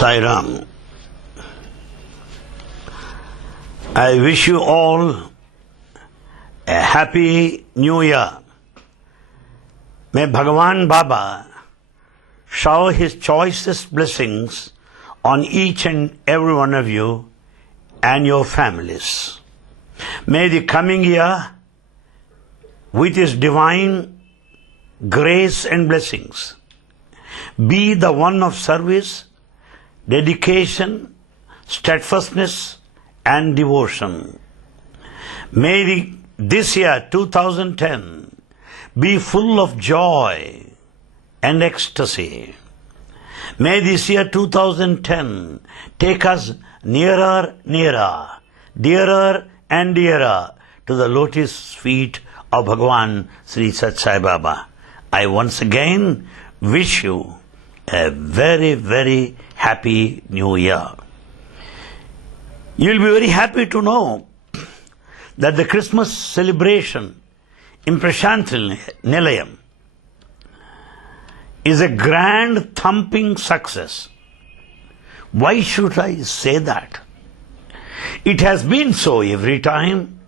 Sai Ram. I wish you all a happy new year. May Bhagavan Baba shower his choicest blessings on each and every one of you and your families. May the coming year, with his divine grace and blessings, be the one of service, dedication, steadfastness, and devotion. May this year, 2010, be full of joy and ecstasy. May this year, 2010, take us nearer, dearer and dearer to the lotus feet of Bhagavan Sri Sat Sai Baba. I once again wish you a very, very happy new year. You'll be very happy to know that the Christmas celebration in Prashanti Nilayam is a grand thumping success. Why should I say that? It has been so every time.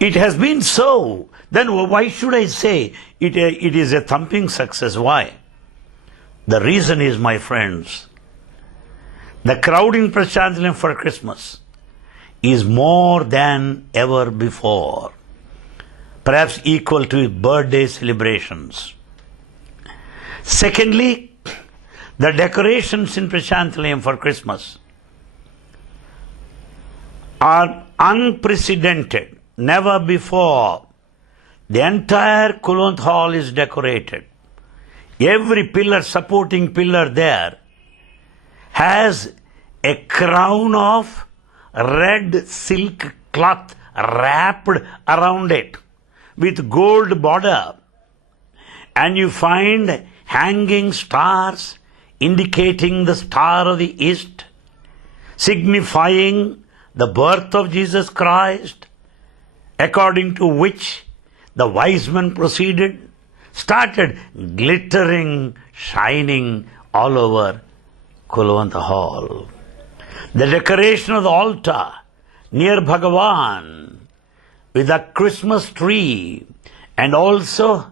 It has been so. Then why should I say it is a thumping success? Why? The reason is, my friends, the crowd in Prashanti Nilayam for Christmas is more than ever before, perhaps equal to his birthday celebrations. Secondly, the decorations in Prashanti Nilayam for Christmas are unprecedented. Never before. The entire Kulwant Hall is decorated. Every pillar, supporting pillar there, has a crown of red silk cloth wrapped around it with gold border. And you find hanging stars indicating the star of the east, signifying the birth of Jesus Christ, according to which the wise men started glittering, shining all over Kulwant Hall. The decoration of the altar near Bhagavan with a Christmas tree and also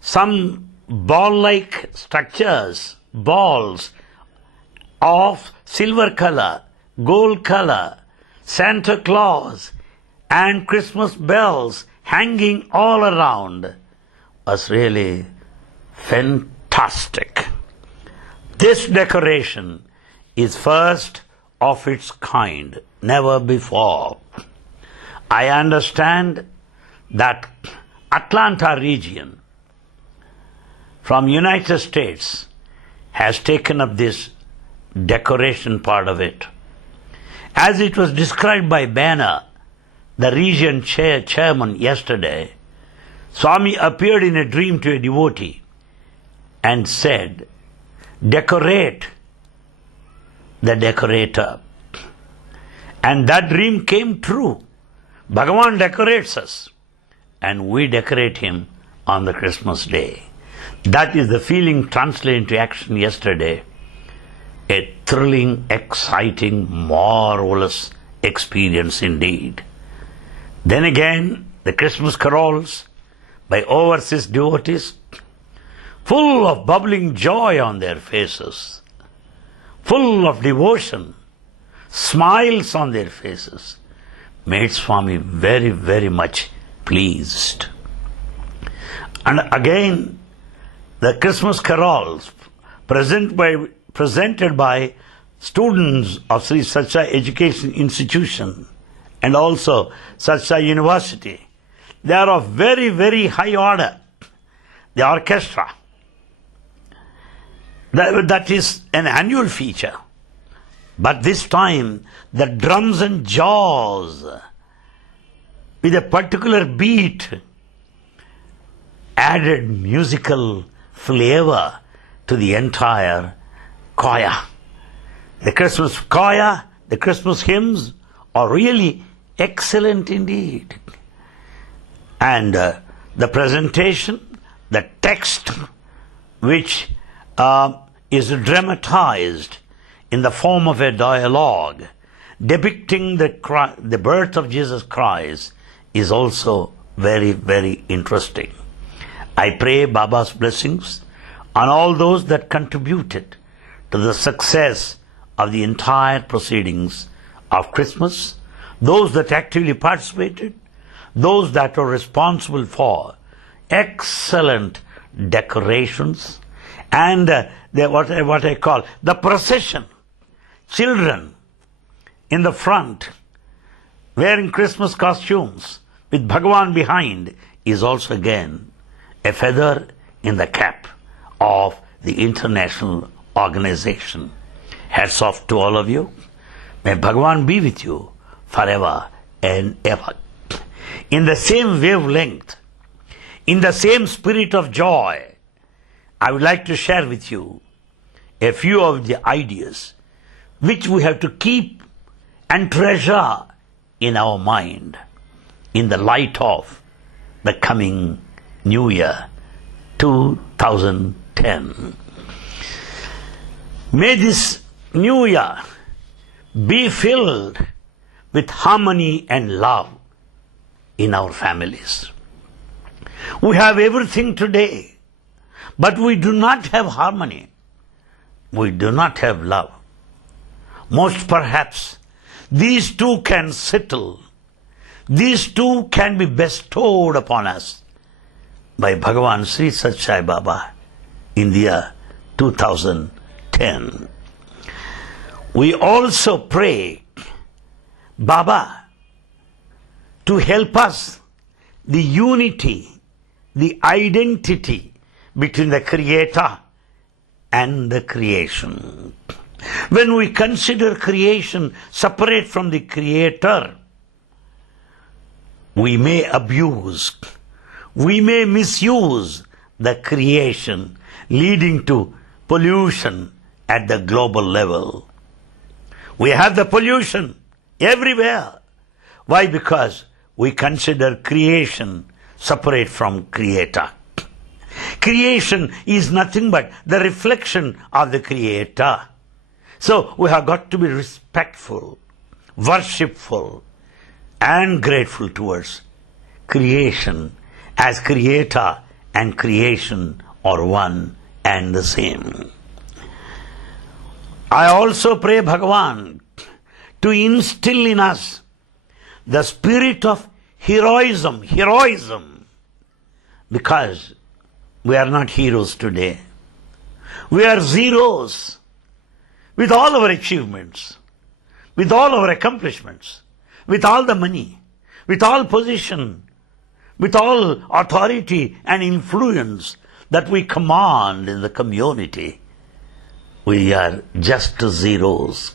some ball-like structures, balls of silver color, gold color, Santa Claus and Christmas bells hanging all around was really fantastic. This decoration is first of its kind, never before. I understand that Atlanta region from United States has taken up this decoration part of it. As it was described by Banner, the region chairman yesterday, Swami appeared in a dream to a devotee and said, "Decorate the decorator." And that dream came true. Bhagavan decorates us and we decorate him on the Christmas day. That is the feeling translated into action yesterday. A thrilling, exciting, marvelous experience indeed. Then again, the Christmas carols by overseas devotees, full of bubbling joy on their faces, full of devotion, smiles on their faces, made Swami very, very much pleased. And again, the Christmas carols presented by students of Sri Satsang Education Institution and also Satsang University, they are of very, very high order. The orchestra, that is an annual feature. But this time, the drums and jaws with a particular beat added musical flavor to the entire choir. The Christmas choir, the Christmas hymns are really excellent indeed. And the presentation, the text which is dramatized in the form of a dialogue depicting the birth of Jesus Christ is also very, very interesting. I pray Baba's blessings on all those that contributed to the success of the entire proceedings of Christmas, those that actively participated, those that are responsible for excellent decorations, and what I call the procession. Children in the front wearing Christmas costumes with Bhagavan behind is also again a feather in the cap of the international organization. Hats off to all of you. May Bhagavan be with you forever and ever. In the same wavelength, in the same spirit of joy, I would like to share with you a few of the ideas which we have to keep and treasure in our mind in the light of the coming New Year 2010. May this New Year be filled with harmony and love in our families. We have everything today, but we do not have harmony. We do not have love. Most perhaps these two can settle. These two can be bestowed upon us by Bhagavan Sri Sat Sai Baba in the year 2010. We also pray Baba to help us the unity, the identity between the Creator and the creation. When we consider creation separate from the Creator, we may abuse, we may misuse the creation, leading to pollution at the global level. We have the pollution everywhere. Why? Because we consider creation separate from Creator. Creation is nothing but the reflection of the Creator. So we have got to be respectful, worshipful, and grateful towards creation, as Creator and creation are one and the same. I also pray Bhagavan to instill in us the spirit of heroism, because we are not heroes today. We are zeros. With all our achievements, with all our accomplishments, with all the money, with all position, with all authority and influence that we command in the community, we are just zeros.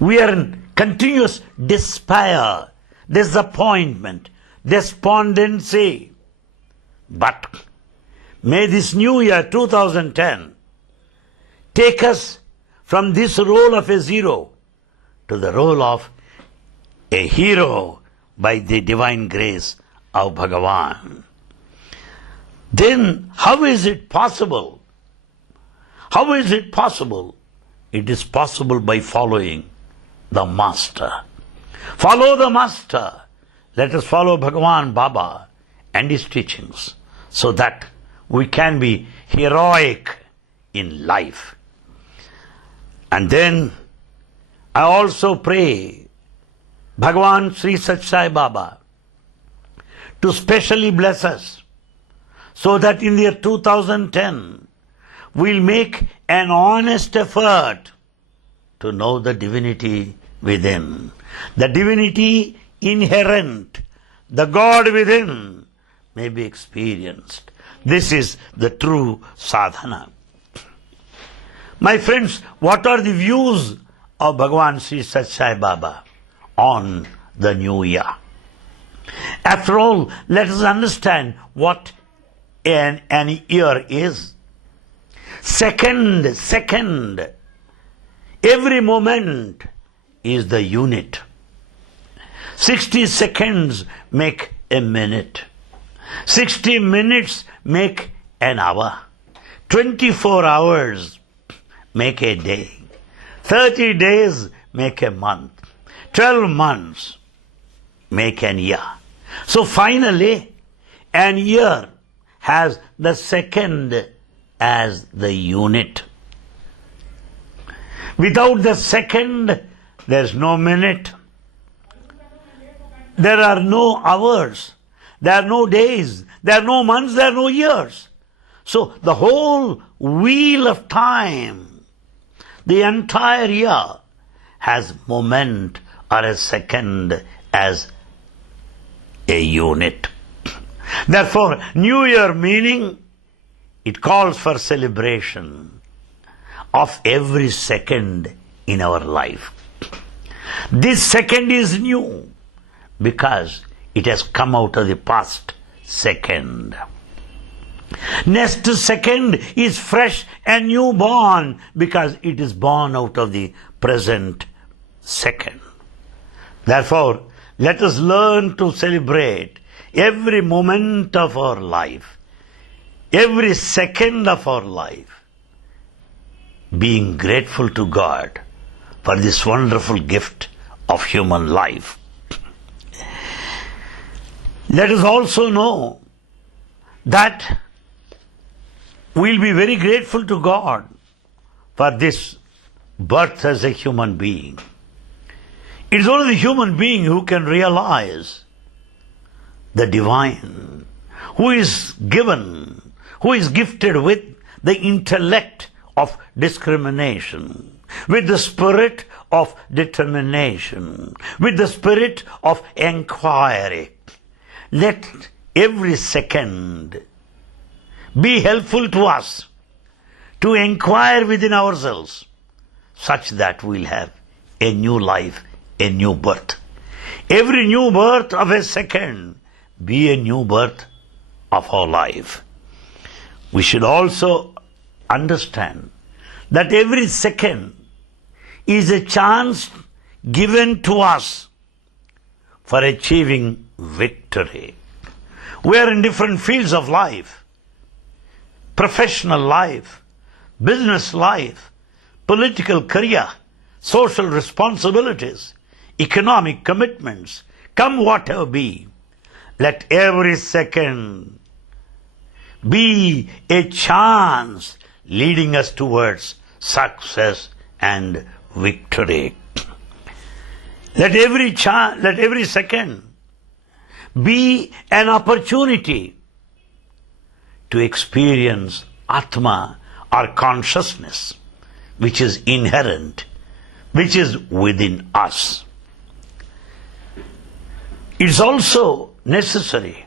We are in continuous despair, disappointment, despondency. But may this new year 2010 take us from this role of a zero to the role of a hero by the divine grace of Bhagavan. Then how is it possible? How is it possible? It is possible by following the Master. Follow the Master. Let us follow Bhagavan Baba and his teachings so that we can be heroic in life. And then I also pray Bhagavan Sri Sat Sai Baba to specially bless us so that in the year 2010 we'll make an honest effort to know the divinity within. The divinity inherent, the God within may be experienced. This is the true sadhana. My friends, what are the views of Bhagavan Sri Sat Sai Baba on the new year? After all, let us understand what an year is. Second, every moment is the unit. 60 seconds make a minute. 60 minutes make an hour. 24 hours make a day. 30 days make a month. 12 months make an year. So finally, an year has the second as the unit. Without the second, there's no minute. There are no hours. There are no days. There are no months. There are no years. So the whole wheel of time, the entire year, has moment or a second as a unit. Therefore, New Year meaning, it calls for celebration of every second in our life. This second is new because it has come out of the past second. Next second is fresh and newborn because it is born out of the present second. Therefore, let us learn to celebrate every moment of our life, every second of our life, being grateful to God for this wonderful gift of human life. Let us also know that we'll be very grateful to God for this birth as a human being. It is only the human being who can realize the divine, who is given, who is gifted with the intellect of discrimination, with the spirit of determination, with the spirit of inquiry. Let every second be helpful to us to inquire within ourselves such that we'll have a new life, a new birth. Every new birth of a second be a new birth of our life. We should also understand that every second is a chance given to us for achieving victory. We are in different fields of life: professional life, business life, political career, social responsibilities, economic commitments. Come whatever be, let every second be a chance leading us towards success and victory. Let every second be an opportunity to experience Atma or consciousness, which is inherent, which is within us. It's also necessary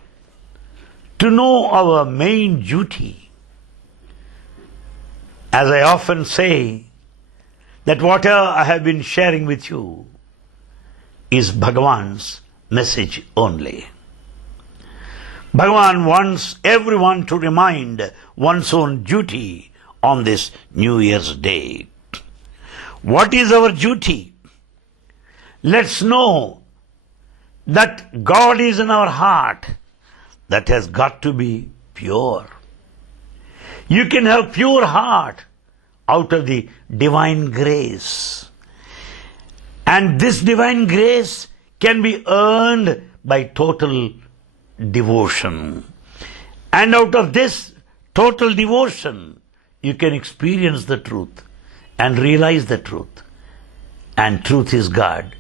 to know our main duty. As I often say, that whatever I have been sharing with you is Bhagavan's message only. Bhagavan wants everyone to remind one's own duty on this New Year's Day. What is our duty? Let's know that God is in our heart. That has got to be pure. You can have pure heart out of the divine grace. And this divine grace can be earned by total devotion. And out of this total devotion, you can experience the truth and realize the truth. And truth is God.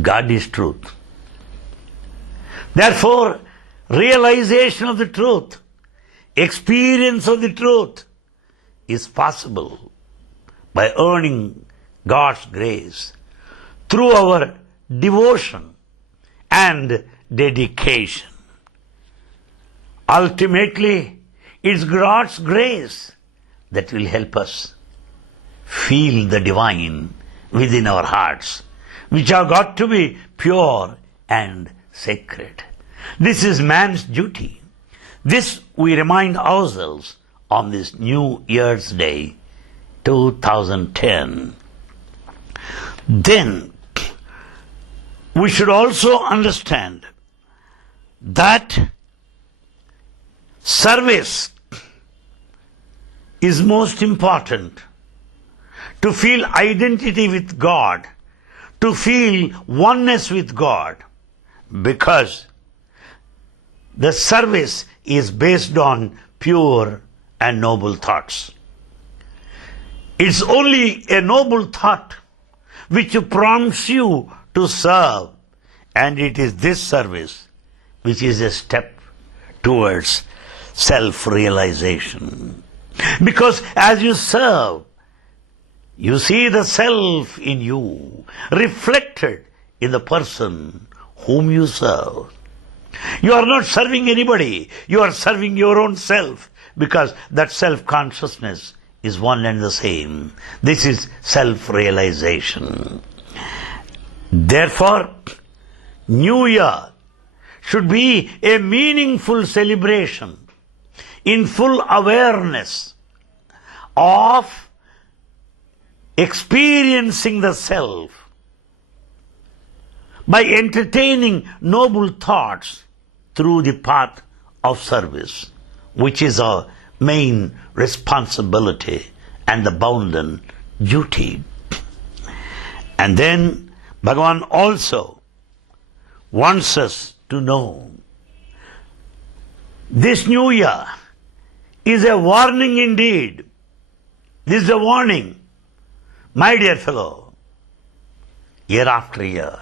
God is truth. Therefore, realization of the truth, experience of the truth is possible by earning God's grace through our devotion and dedication. Ultimately, it's God's grace that will help us feel the divine within our hearts, which have got to be pure and sacred. This is man's duty. This we remind ourselves on this New Year's Day, 2010. Then, we should also understand that service is most important to feel identity with God, to feel oneness with God, because the service is based on pure and noble thoughts. It's only a noble thought which prompts you to serve, and it is this service which is a step towards self-realization. Because as you serve, you see the self in you reflected in the person whom you serve. You are not serving anybody, you are serving your own self, because that self-consciousness is one and the same. This is self-realization. Therefore, New Year should be a meaningful celebration in full awareness of experiencing the self by entertaining noble thoughts through the path of service, which is our main responsibility and the bounden duty. And then Bhagavan also wants us to know this new year is a warning indeed. This is a warning. My dear fellow, year after year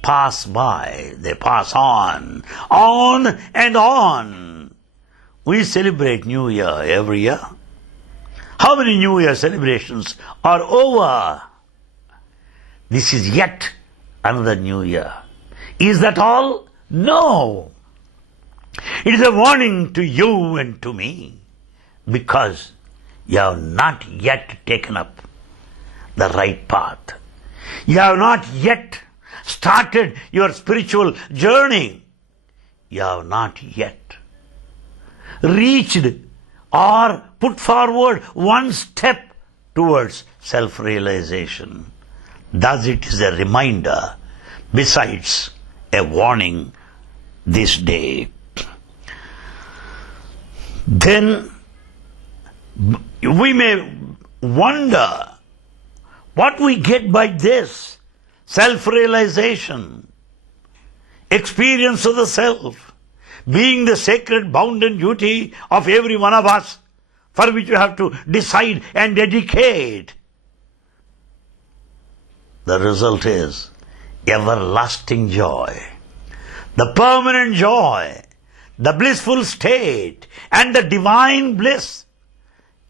pass by, they pass on and on. We celebrate New Year every year. How many New Year celebrations are over? This is yet another New Year. Is that all? No. It is a warning to you and to me, because you have not yet taken up the right path. You have not yet started your spiritual journey. You have not yet reached or put forward one step towards self-realization. Thus it is a reminder, besides a warning this day. Then we may wonder what we get by this self-realization, experience of the self, being the sacred bounden duty of every one of us, for which you have to decide and dedicate. The result is everlasting joy, the permanent joy, the blissful state, and the divine bliss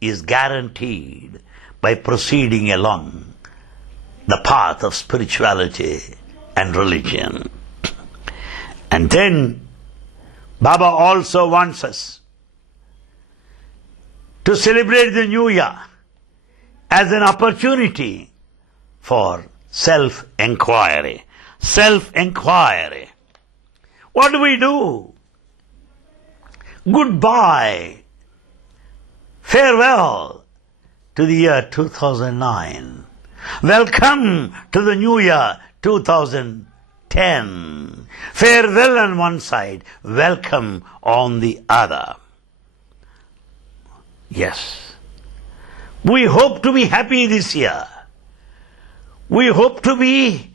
is guaranteed by proceeding along the path of spirituality and religion. And then Baba also wants us to celebrate the New Year as an opportunity for self-enquiry. Self-enquiry. What do we do? Goodbye. Farewell to the year 2009. Welcome to the new year 2010. Farewell on one side, welcome on the other. Yes. We hope to be happy this year. We hope to be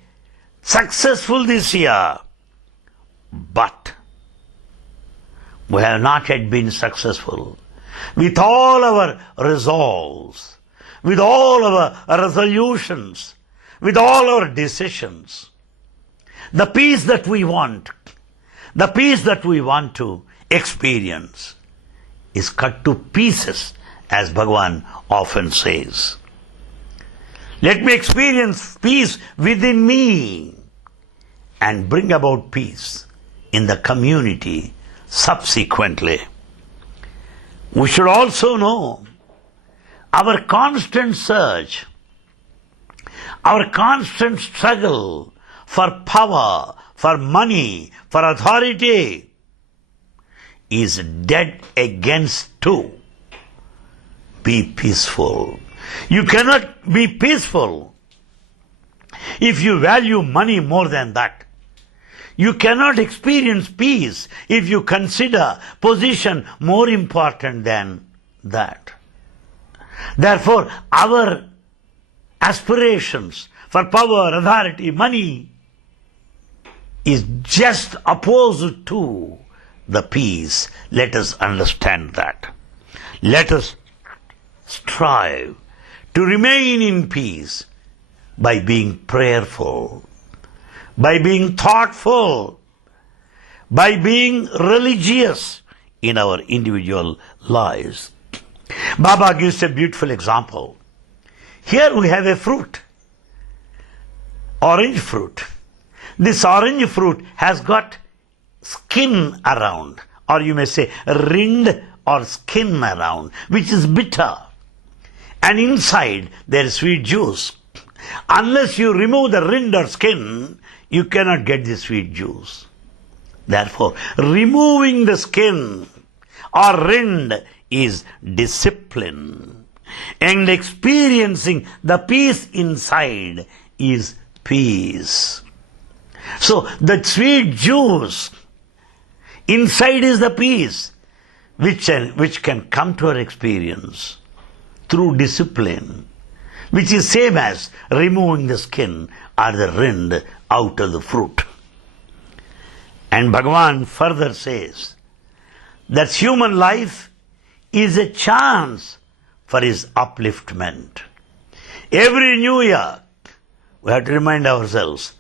successful this year. But we have not yet been successful. With all our resolves, with all our resolutions, with all our decisions, the peace that we want, the peace that we want to experience is cut to pieces, as Bhagavan often says. Let me experience peace within me and bring about peace in the community subsequently. We should also know our constant search, our constant struggle for power, for money, for authority is dead against two. Be peaceful. You cannot be peaceful if you value money more than that. You cannot experience peace if you consider position more important than that. Therefore, our aspirations for power, authority, money is just opposite to the peace. Let us understand that. Let us strive to remain in peace by being prayerful, by being thoughtful, by being religious in our individual lives. Baba gives a beautiful example. Here we have a fruit, orange fruit. This orange fruit has got skin around, or you may say rind or skin around, which is bitter. And inside there is sweet juice. Unless you remove the rind or skin, you cannot get the sweet juice. Therefore, removing the skin or rind is discipline. And experiencing the peace inside is peace. So, the sweet juice inside is the peace which can come to our experience through discipline, which is same as removing the skin or the rind out of the fruit. And Bhagavan further says that human life is a chance for his upliftment. Every new year, we have to remind ourselves,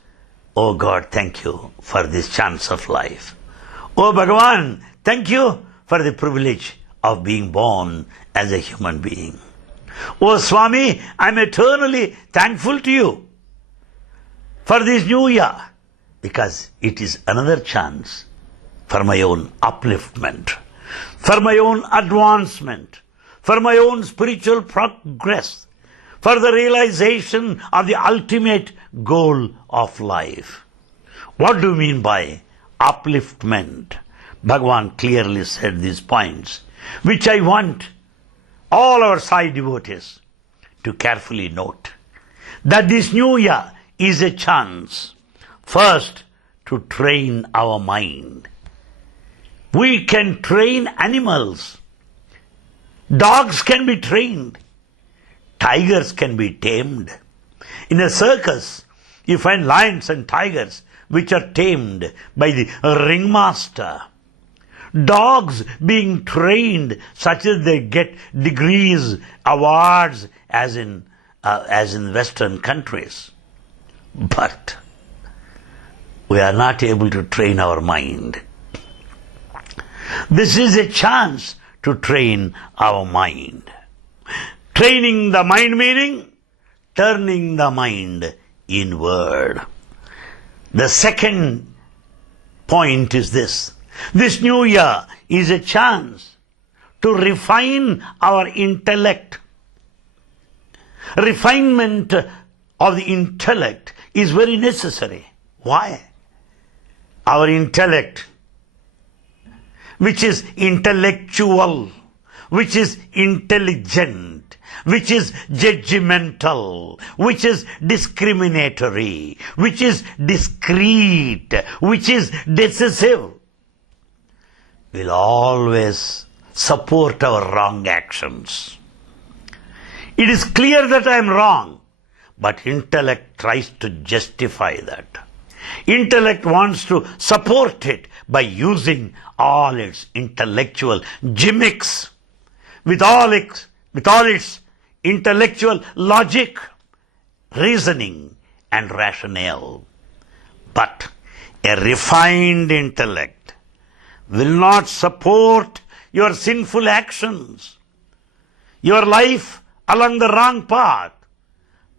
oh God, thank you for this chance of life. Oh Bhagavan, thank you for the privilege of being born as a human being. Oh Swami, I am eternally thankful to you for this new year, because it is another chance for my own upliftment, for my own advancement, for my own spiritual progress, for the realization of the ultimate goal of life. What do you mean by upliftment? Bhagavan clearly said these points, which I want all our Sai devotees to carefully note. That this new year is a chance, first, to train our mind. We can train animals. Dogs can be trained. Tigers can be tamed. In a circus, you find lions and tigers which are tamed by the ringmaster. Dogs being trained such that they get degrees, awards, as in Western countries. But we are not able to train our mind. This is a chance to train our mind. Training the mind meaning turning the mind inward. The second point is this. This new year is a chance to refine our intellect. Refinement of the intellect is very necessary. Why? Our intellect, which is intellectual, which is intelligent, which is judgmental, which is discriminatory, which is discreet, which is decisive, will always support our wrong actions. It is clear that I am wrong, but intellect tries to justify that. Intellect wants to support it by using all its intellectual gimmicks, with all its intellectual logic, reasoning and rationale. But a refined intellect will not support your sinful actions, your life along the wrong path.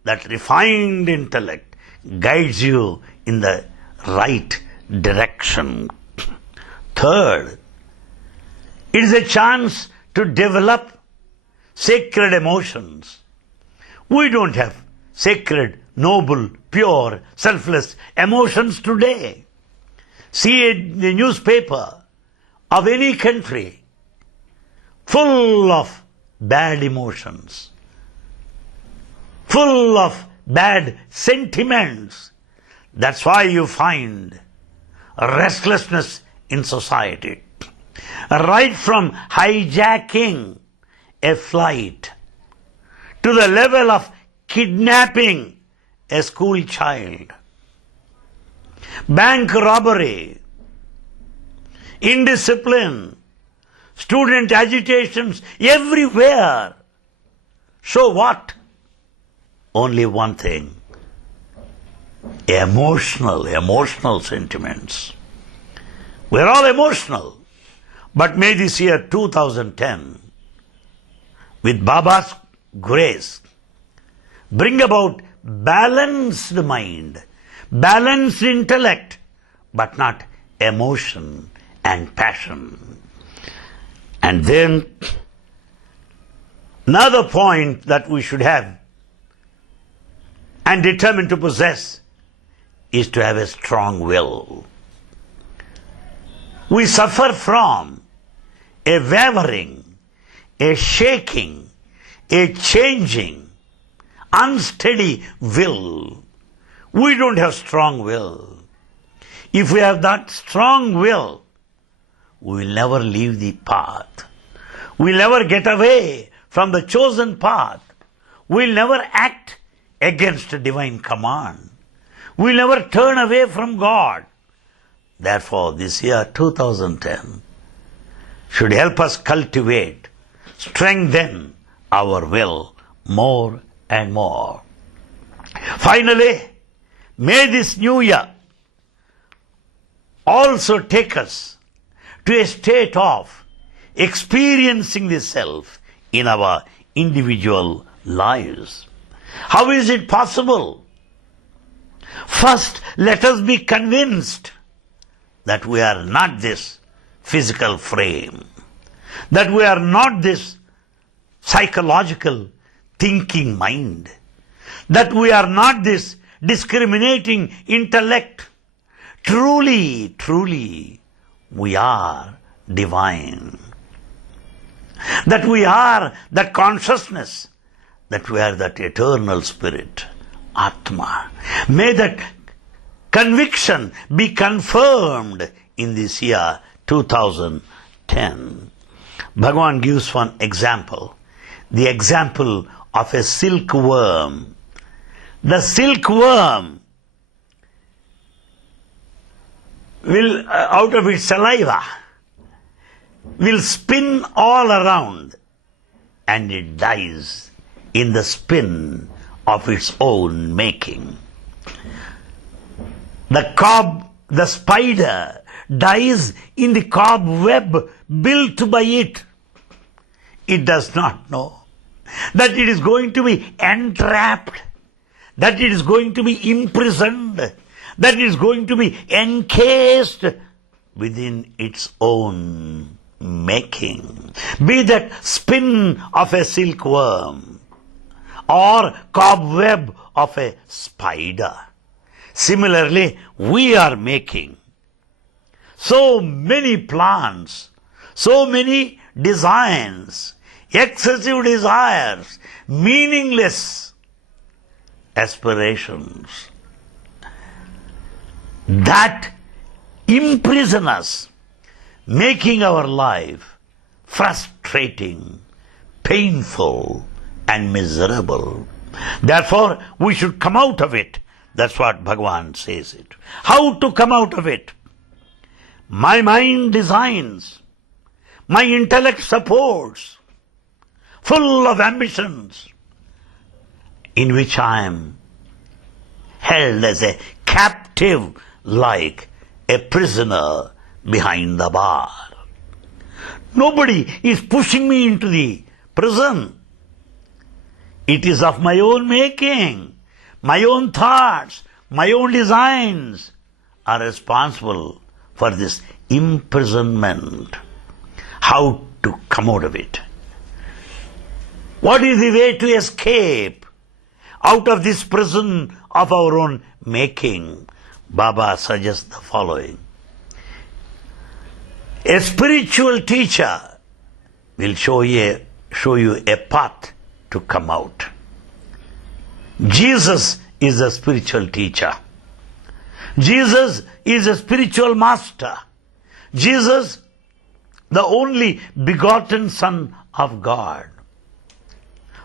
That refined intellect guides you in the right direction. Third, it is a chance to develop sacred emotions. We don't have sacred, noble, pure, selfless emotions today. See the newspaper of any country, full of bad emotions, full of bad sentiments. That's why you find restlessness in society. Right from hijacking a flight to the level of kidnapping a school child, bank robbery, indiscipline, student agitations everywhere. So what? Only one thing. Emotional sentiments. We're all emotional. But may this year 2010, with Baba's grace, bring about balanced mind, balanced intellect, but not emotion and passion. And then another point that we should have and determine to possess is to have a strong will. We suffer from a wavering, a shaking, a changing, unsteady will. We don't have strong will. If we have that strong will, we will never leave the path. We will never get away from the chosen path. We will never act against a divine command. We will never turn away from God. Therefore, this year 2010 should help us cultivate, strengthen our will more and more. Finally, may this new year also take us to a state of experiencing the self in our individual lives. How is it possible? First, let us be convinced that we are not this physical frame, that we are not this psychological thinking mind, that we are not this discriminating intellect. Truly, we are divine. That we are that consciousness, that we are that eternal spirit, Atma. May that conviction be confirmed in this year 2010. Bhagavan gives one example, the example of a silkworm. The silkworm will, out of its saliva, will spin all around, and it dies in the spin of its own making. The spider dies in the cobweb built by it. It does not know that it is going to be entrapped, that it is going to be imprisoned, that it is going to be encased within its own making. Be that spin of a silkworm or cobweb of a spider. Similarly, we are making so many plans, so many designs, excessive desires, meaningless aspirations that imprison us, making our life frustrating, painful, and miserable. Therefore, we should come out of it. That's what Bhagavan says it. How to come out of it? My mind designs, my intellect supports, full of ambitions, in which I am held as a captive, like a prisoner behind the bar. Nobody is pushing me into the prison. It is of my own making. My own thoughts, my own designs are responsible for this imprisonment. How to come out of it? What is the way to escape out of this prison of our own making? Baba suggests the following. A spiritual teacher will show you a path to come out. Jesus is a spiritual teacher. Jesus is a spiritual master. Jesus, the only begotten Son of God.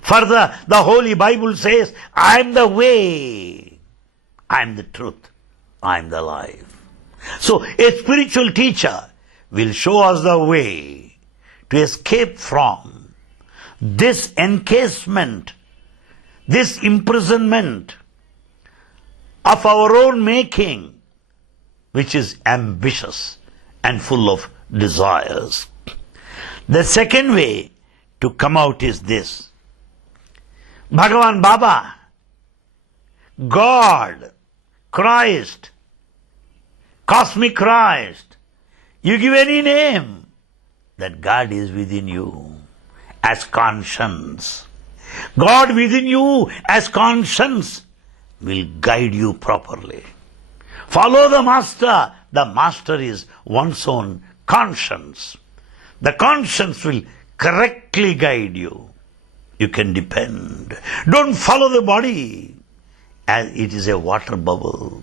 Further, the Holy Bible says, I am the way, I am the truth, I am the life. So, a spiritual teacher will show us the way to escape from this encasement, this imprisonment of our own making, which is ambitious and full of desires. The second way to come out is this. Bhagavan Baba, God, Christ, Cosmic Christ, you give any name, that God is within you as conscience. God within you as conscience will guide you properly. Follow the Master. The Master is one's own conscience. The conscience will correctly guide you. You can depend. Don't follow the body as it is a water bubble.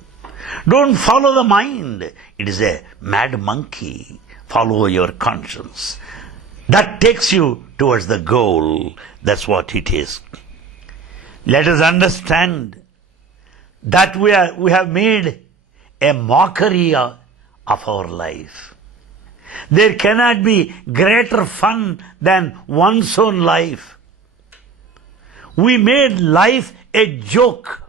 Don't follow the mind. It is a mad monkey. Follow your conscience. That takes you towards the goal. That's what it is. Let us understand that we have made a mockery of our life. There cannot be greater fun than one's own life. We made life a joke.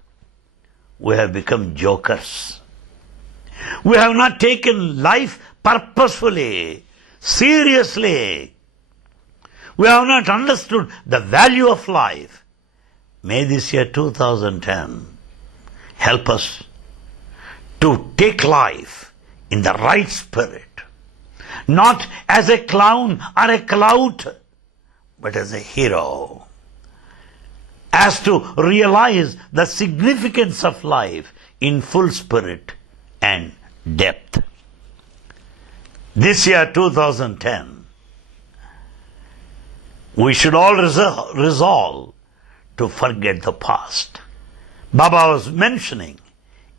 We have become jokers. We have not taken life purposefully, seriously. We have not understood the value of life. May this year 2010 help us to take life in the right spirit, not as a clown or a clout, but as a hero. As to realize the significance of life in full spirit and depth. This year 2010, we should all resolve to forget the past. Baba was mentioning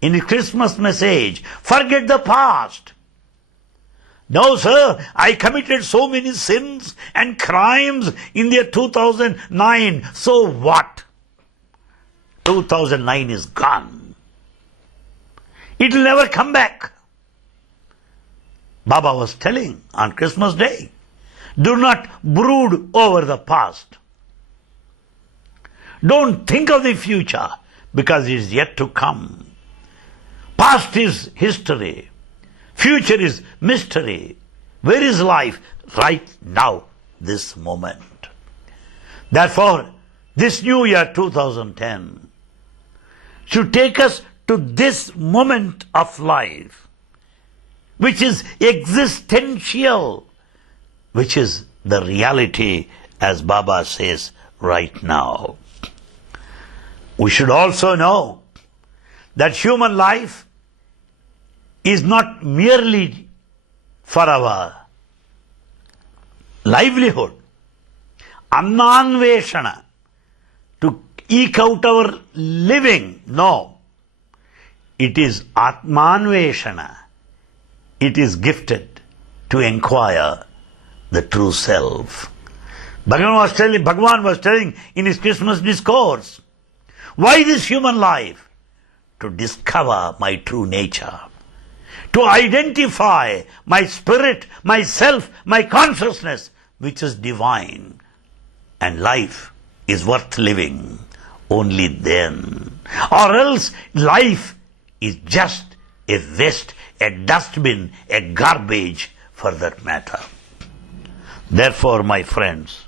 in his Christmas message, forget the past. No, sir, I committed so many sins and crimes in the year 2009. So what? 2009 is gone. It will never come back. Baba was telling on Christmas Day, do not brood over the past. Don't think of the future because it is yet to come. Past is history. Future is mystery. Where is life? Right now, this moment. Therefore, this new year 2010 should take us to this moment of life, which is existential, which is the reality, as Baba says, right now. We should also know that human life is not merely for our livelihood, annanveshana, to eke out our living. No. It is atmanveshana. It is gifted to inquire the true self. Bhagavan was telling in his Christmas discourse, why this human life? To discover my true nature. To identify my spirit, myself, my consciousness, which is divine. And life is worth living only then. Or else life is just a waste, a dustbin, a garbage for that matter. Therefore, my friends,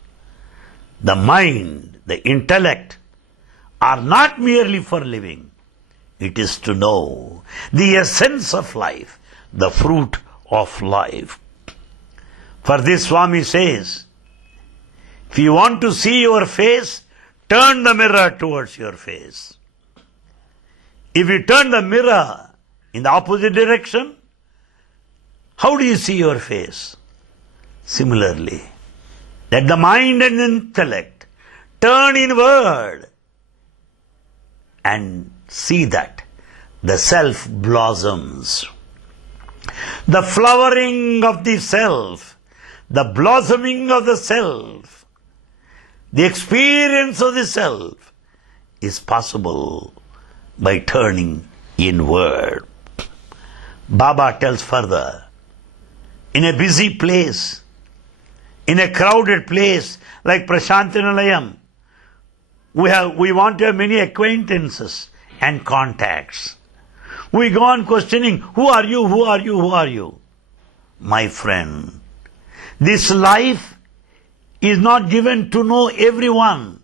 the mind, the intellect are not merely for living. It is to know the essence of life, the fruit of life. For this, Swami says, if you want to see your face, turn the mirror towards your face. If you turn the mirror in the opposite direction, how do you see your face? Similarly, let the mind and intellect turn inward and see that the self blossoms. The flowering of the self, the blossoming of the self, The experience of the self is possible by turning inward. Baba tells further, in a busy place, in a crowded place like Prashanti Nilayam, we want to have many acquaintances and contacts. We go on questioning, who are you, who are you, who are you? My friend, this life is not given to know everyone.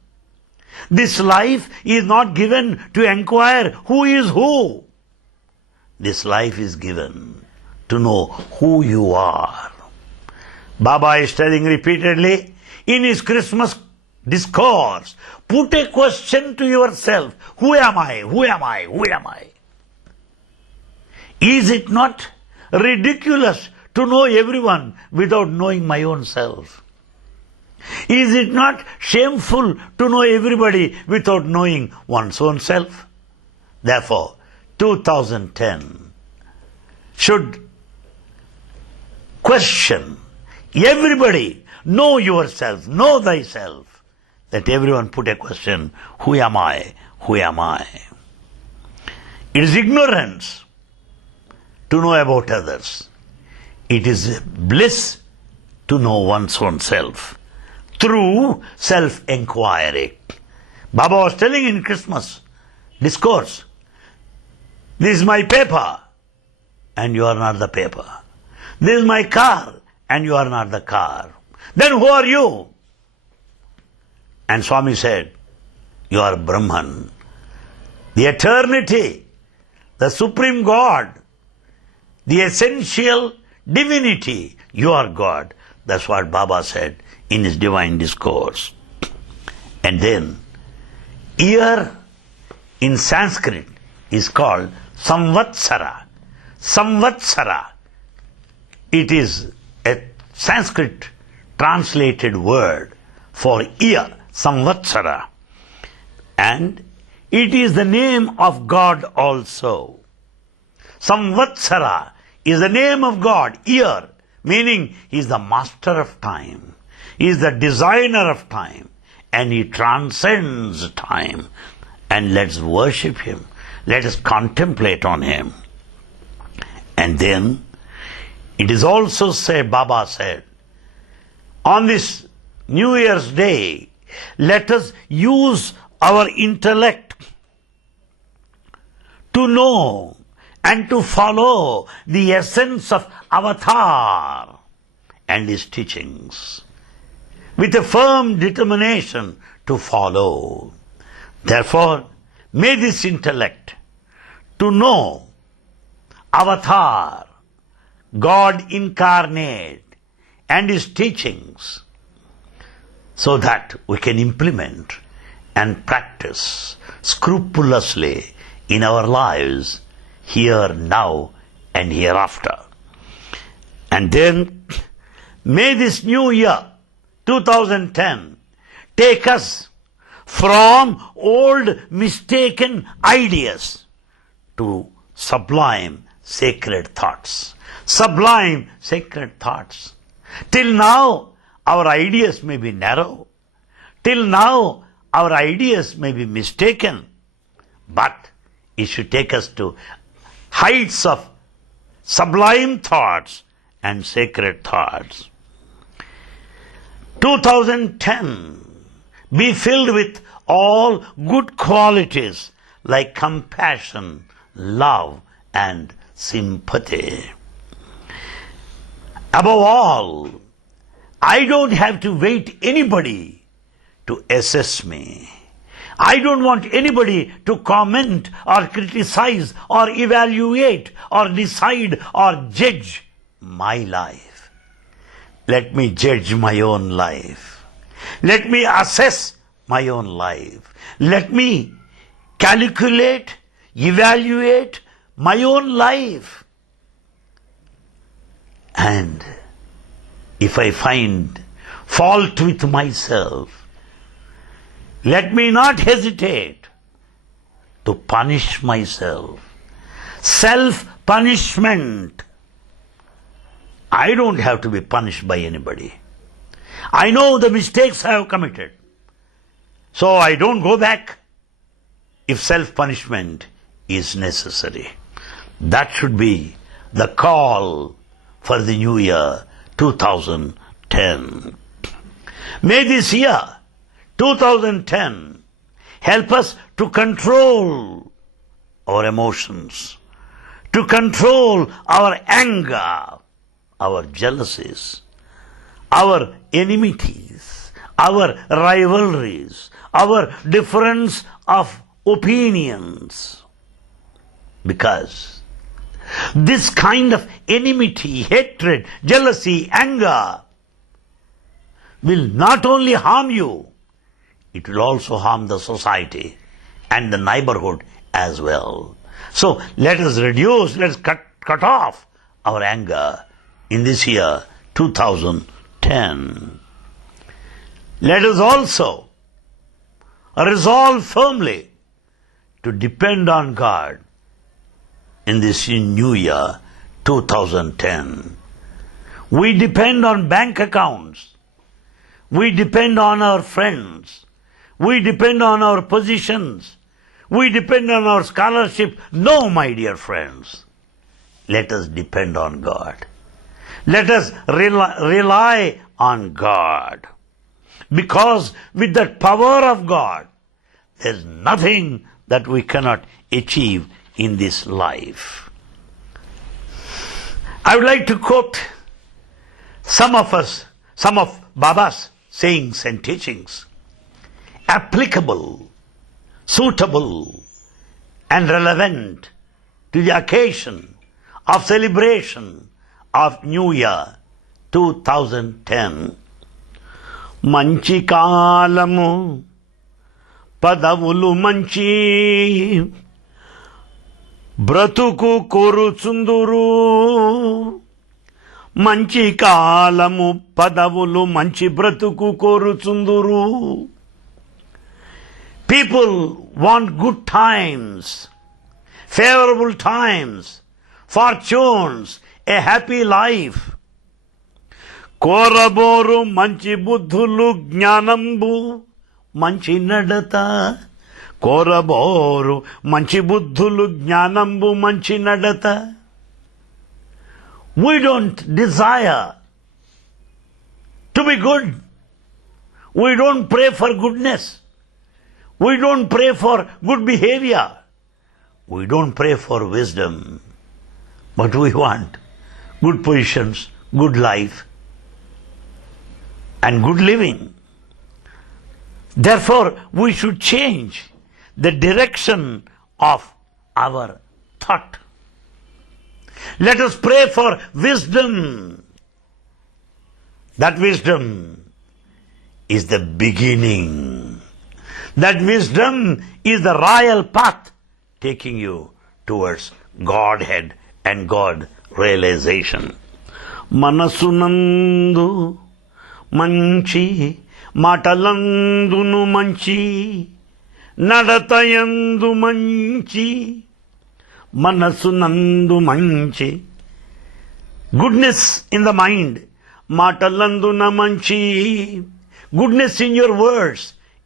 This life is not given to inquire who is who. This life is given to know who you are. Baba is telling repeatedly in his Christmas discourse, put a question to yourself, who am I, who am I, who am I? Is it not ridiculous to know everyone without knowing my own self? Is it not shameful to know everybody without knowing one's own self? Therefore, 2010 should question everybody, know yourself, know thyself. Let everyone put a question, who am I, who am I? It is ignorance to know about others. It is bliss to know one's own self through self-enquiry. Baba was telling in Christmas discourse, this is my paper and you are not the paper. This is my car and you are not the car. Then who are you? And Swami said, you are Brahman, the eternity, the supreme God, the essential divinity. You are God. That's what Baba said in his divine discourse. And then, year in Sanskrit is called Samvatsara. Samvatsara. It is a Sanskrit translated word for year, Samvatsara. And it is the name of God also. Samvatsara is the name of God, year, meaning He is the master of time. He is the designer of time. And He transcends time. And let's worship Him. Let us contemplate on Him. And then, it is also said, Baba said, on this New Year's Day, let us use our intellect to know and to follow the essence of Avatar and his teachings with a firm determination to follow. Therefore, may this intellect to know Avatar, God incarnate, and his teachings, so that we can implement and practice scrupulously in our lives, here, now, and hereafter. And then, may this new year, 2010, take us from old mistaken ideas to sublime sacred thoughts. Sublime sacred thoughts. Till now, our ideas may be narrow. Till now, our ideas may be mistaken. But it should take us to heights of sublime thoughts and sacred thoughts. 2010, be filled with all good qualities like compassion, love, and sympathy. Above all, I don't have to wait anybody to assess me. I don't want anybody to comment or criticize or evaluate or decide or judge my life. Let me judge my own life. Let me assess my own life. Let me calculate, evaluate my own life. And if I find fault with myself, let me not hesitate to punish myself. Self-punishment. I don't have to be punished by anybody. I know the mistakes I have committed. So I don't go back if self-punishment is necessary. That should be the call for the new year 2010. May this year 2010 help us to control our emotions, to control our anger, our jealousies, our enmities, our rivalries, our difference of opinions. Because this kind of enmity, hatred, jealousy, anger will not only harm you, it will also harm the society and the neighborhood as well. So let us reduce, let's cut off our anger in this year 2010. Let us also resolve firmly to depend on God in this new year 2010. We depend on bank accounts. We depend on our friends. We depend on our positions. We depend on our scholarship. No, my dear friends. Let us depend on God. Let us rely on God. Because with the power of God, there is nothing that we cannot achieve in this life. I would like to quote some of Baba's sayings and teachings, applicable, suitable, and relevant to the occasion of celebration of New Year 2010. మంచి కాలము పదవులు మంచి బ్రతుకు కోరుచుందురు. మంచి కాలము పదవులు మంచి బ్రతుకు కోరుచుందురు. People want good times, favorable times, fortunes, a happy life. కోరబోరు మంచి బుద్ధులు జ్ఞానంబు మంచి నడత. కోరబోరు మంచి బుద్ధులు జ్ఞానంబు మంచి నడత. We don't desire to be good. We don't pray for goodness. We don't pray for good behavior. We don't pray for wisdom. But we want good positions, good life, and good living. Therefore, we should change the direction of our thought. Let us pray for wisdom. That wisdom is the beginning. That wisdom is the royal path taking you towards Godhead and God realization. Manasunandu మంచి మాటలందును మంచి నడతయందు మంచి మనసునందు మంచి. Goodness in the mind, మాటలందున మంచి. Goodness in your words,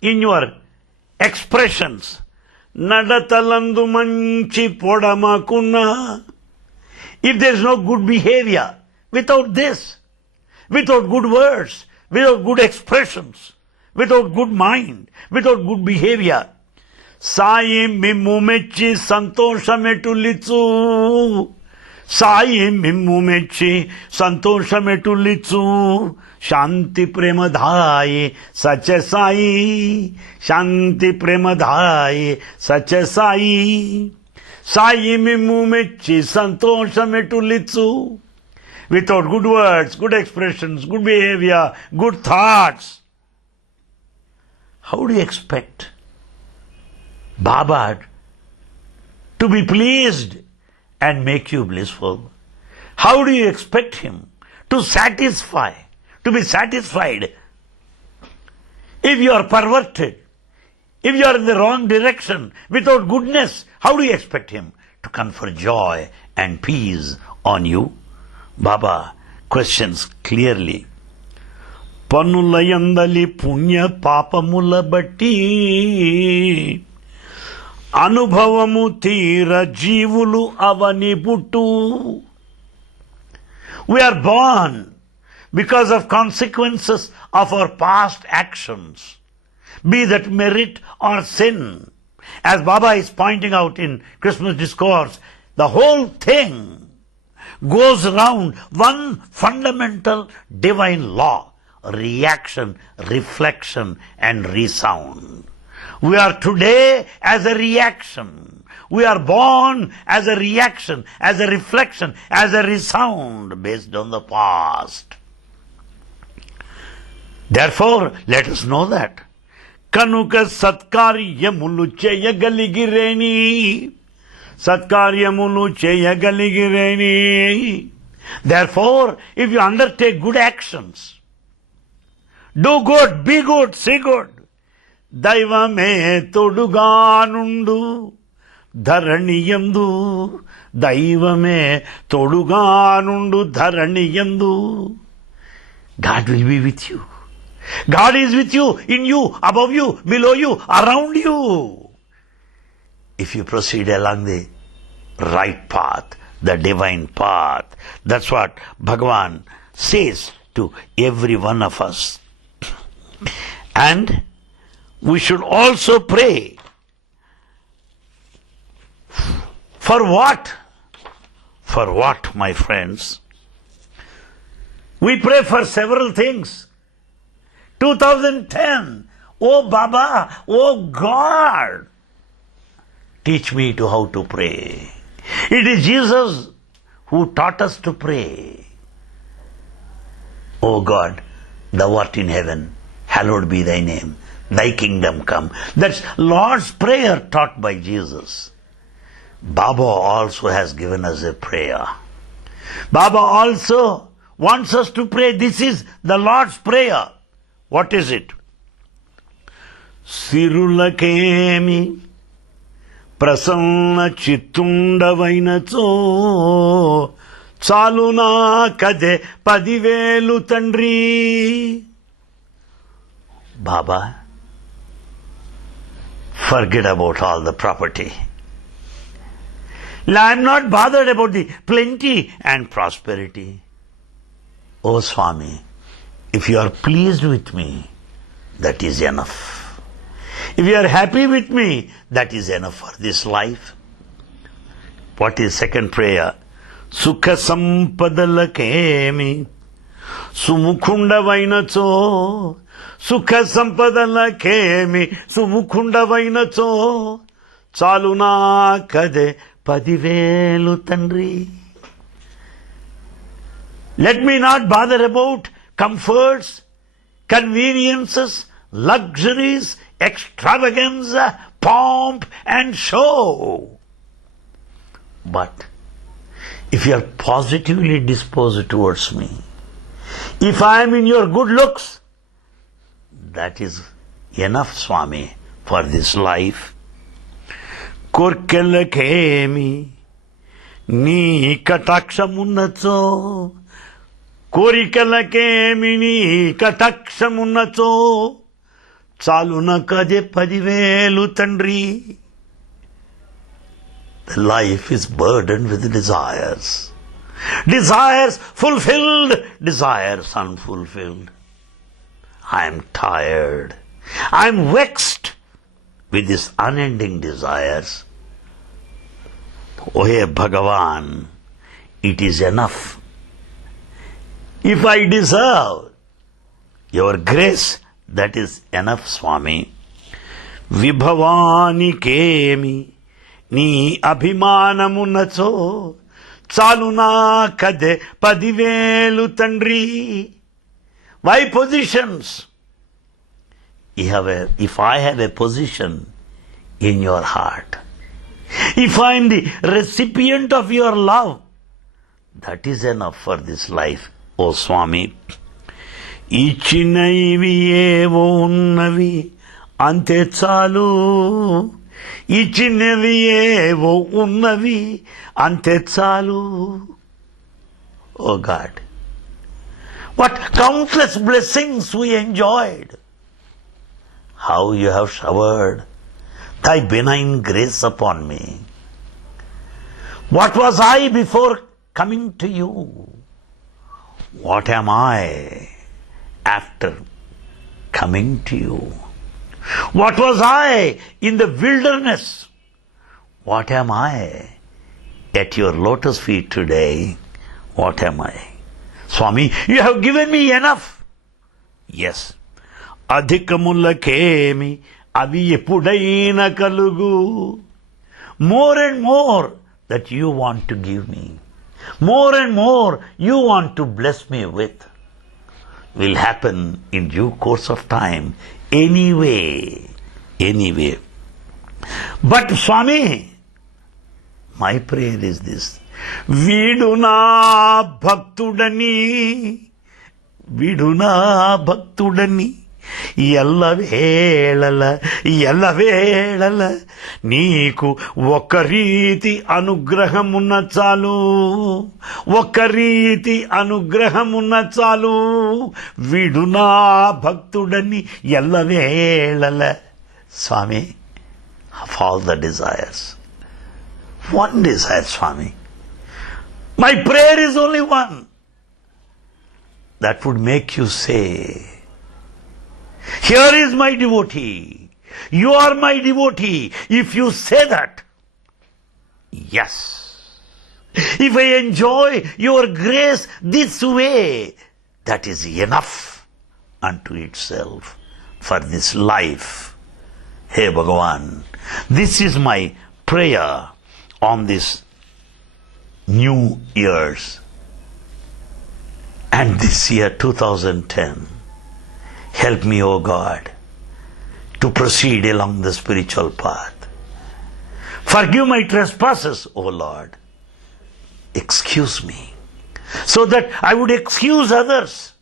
in your expressions. నడతలందు మంచి పొడమకున్న. If there is no good behavior, without this, without good words, without good expressions, without good mind, without good behavior, Sai మిమ్ము మెచ్చి సంతోషమెటులిచ్చు. సాయి మిమ్ము మెచ్చి సంతోషమెటులిచ్చు. శాంతి ప్రేమధాయే సత్య సాయి. శాంతి ప్రేమధాయే సత్య సాయి. సాయి మిమ్ము మెచ్చి సంతోషమెటులిచ్చు. Without good words, good expressions, good behavior, good thoughts, how do you expect Baba to be pleased and make you blissful? How do you expect him to be satisfied? If you are perverted, if you are in the wrong direction, without goodness, how do you expect him to confer joy and peace on you? Baba questions clearly. పనులయందలి పుణ్య పాపముల బట్టి అనుభవము తీర జీవులు అవని పుట్టు. We are born because of consequences of our past actions, be that merit or sin. As Baba is pointing out in Christmas discourse, the whole thing goes around one fundamental divine law: reaction, reflection and resound. We are today as a reaction. We are born as a reaction, as a reflection, as a resound based on the past. Therefore, let us know that. Kanuka satkaryamulu cheyagalligireni. Satkaryamulu cheyagalligireni. Therefore, if you undertake good actions, do good, be good, say good. Daivame toduganundu. ధరణియందు దైవమే తోడుగానుండు ధరణియందు. God will be with you. God is with you, in you, above you, below you, around you. If you proceed along the right path, the divine path. That's what Bhagavan says to every one of us. And we should also pray. For what? For what, my friends? We pray for several things. 2010, oh Baba, oh God, teach me to how to pray. It is Jesus who taught us to pray. Oh God, thou art in heaven, hallowed be thy name, thy kingdom come. That's Lord's Prayer taught by Jesus. Baba also has given us a prayer. Baba also wants us to pray. This is the Lord's Prayer. What is it? Sirulakemi prasanna chittundavainacho chaluna kade padivelu tandri. Baba, forget about all the property. I am not bothered about the plenty and prosperity. Oh Swami, if you are pleased with me, that is enough. If you are happy with me, that is enough for this life. What is second prayer? Sukha sampadalakemi sumukhundavainacho. Sukha sampadalakemi sumukhundavainacho chaluna kade padivelu tandri. Let me not bother about comforts, conveniences, luxuries, extravaganza, pomp and show. But if you are positively disposed towards me, if I am in your good looks, that is enough, Swami, for this life. Korkelakemi ni katakshamunnacho. Korikalakemi ni katakshamunnacho chaluna kade padivelu tandri. The life is burdened with desires. Desires fulfilled, desires unfulfilled. I am tired. I am vexed with these unending desires. Oh hey Bhagavan, it is enough. If I deserve your grace, that is enough, Swami. Vibhavani kemi ni abhimanamunacho chaluna kade padivelu tandri. Why positions? If I have a position in your heart, if I am the recipient of your love, that is enough for this life, O Swami. Ichinaivi evo unnavi ante chalu. Ichinaivi evo unnavi ante chalu. Oh God, What countless blessings we enjoyed. How you have showered thy benign grace upon me. What was I before coming to you? What am I after coming to you? What was I in the wilderness? What am I at your lotus feet today? What am I? Swami, you have given me enough. Yes. Adhikamullakemi avi epudaina kalugu. More and more that you want to give me. More and more you want to bless me with. Will happen in due course of time. Anyway. But Swami, my prayer is this. Viduna bhaktudani ఎల్లవేళల నీకు ఒక్క రీతి అనుగ్రహమున్న చాలు విడునా భక్తుడని ఎల్లవేళల. Swami, of all the desires, one desire, Swami. My prayer is only one. That would make you say, here is my devotee. You are my devotee. If you say that, yes. If I enjoy your grace this way, that is enough unto itself for this life. Hey Bhagavan, this is my prayer on this New Year's. And this year 2010, help me, O God, to proceed along the spiritual path. Forgive my trespasses, O Lord. Excuse me, so that I would excuse others.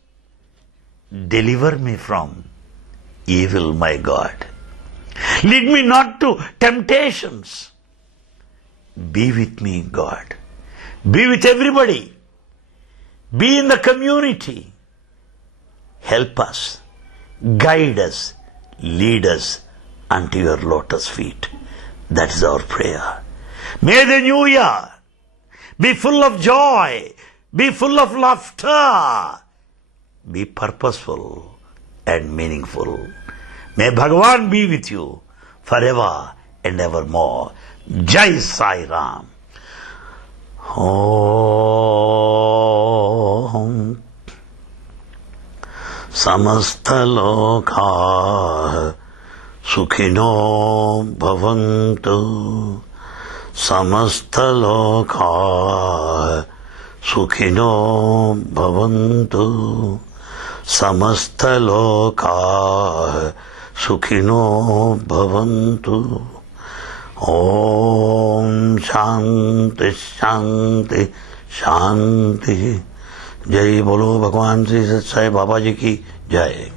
Deliver me from evil, my God. Lead me not to temptations. Be with me, God. Be with everybody. Be in the community. Help us. Guide us, lead us unto your lotus feet. That is our prayer. May the new year be full of joy, be full of laughter, be purposeful and meaningful. May Bhagavan be with you forever and evermore. Jai Sai Ram. Om Samastaloka Sukhino Bhavantu. Samastaloka Sukhino Bhavantu. Samastaloka Sukhino Bhavantu. Om Shanti Shanti Shanti. जय बोलो भगवान श्री सत्साई बाबा जी की जय.